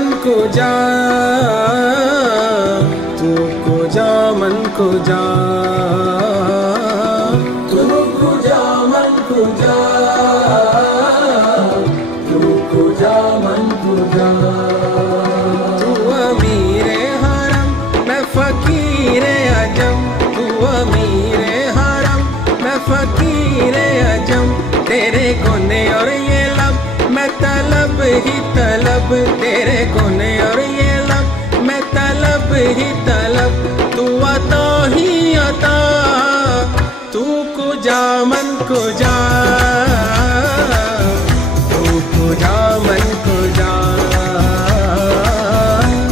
मन को जा, तू को जा मन को जा, तू को जा मन को जा, तू को जा मन को जा। तू अमीरे हरम मैं फकीरे अजम, तू अमीरे हरम मैं फकीरे अजम। तेरे गुने और ये लब मैं तलब ही तलब, तेरे गुने और ये लब मैं तलब ही तलब। तू अता ही अता, तू को जा मन को जा, तू को जा मन को जा,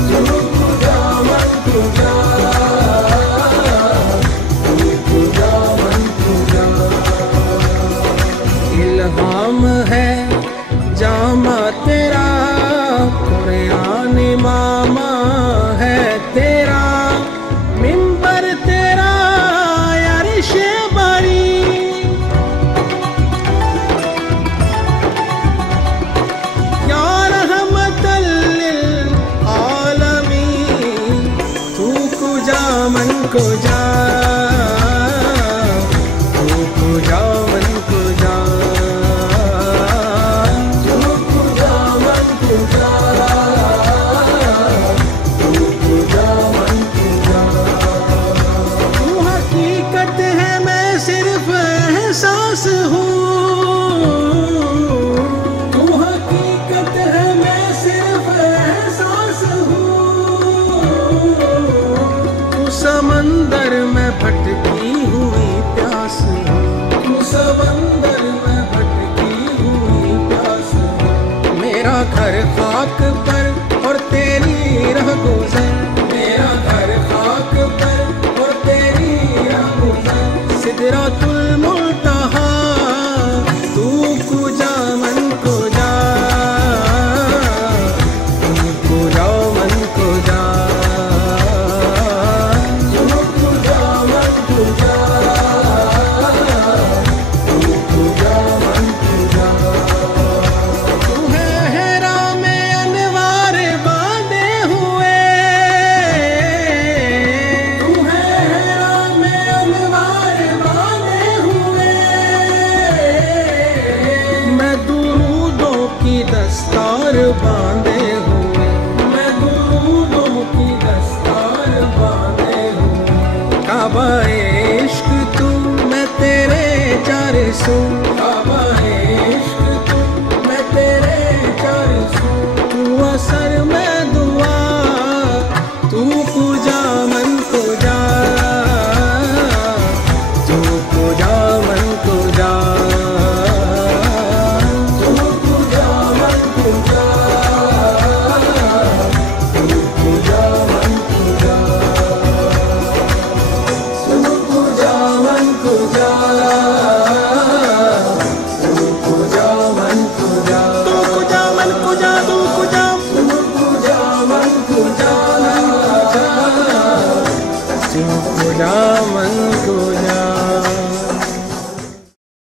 तू को जा मन को जा, तू को जा मन को जा। इल्हाम है जामा तेरा, कुरान इमामा है तेरा, मिंबर तेरा अर्शे बरी। या रहमतल लिल आलमीन, तू को जा मन को जा, तू को जा मन को जा, एहसास हूँ तू हकीकत है, मैं सिर्फ एहसास हूँ। तू समंदर में भटकी हुई प्यास हूँ, तू समंदर में भटकी हुई प्यास हूँ। मेरा घर खाक पर और तेरी राह गुज़र, मेरा घर खाक पर और तेरी राह गुज़र। सिदरातुल मुंतहा, तू को जा मन को जा, तू को जा मन को जा, तू को जा मन को जा, तू को जा मन को जा। तू है हेरा में अनवार बांधे हुए, तू है हेरा में अनवार बांधे हुए। मैं दुरूदों की दस्तार बांधे हुए, मैं दुरूदों की दस्तार बांधे हुए। काबा इश्क तू मैं तेरे चारसू, काबा इश्क तू मैं तेरे चारसू। तू असर में दुआ, तू को जा मन को जा, तू को जा मन को जा, तू को जा मन को जा, तू को जा मन को जा, तू को जा मन को जा, तू को जा मन को जा, तू को जा मन को जा, तू को जा, तू को जा मन को जा, तू को जा मन को जा।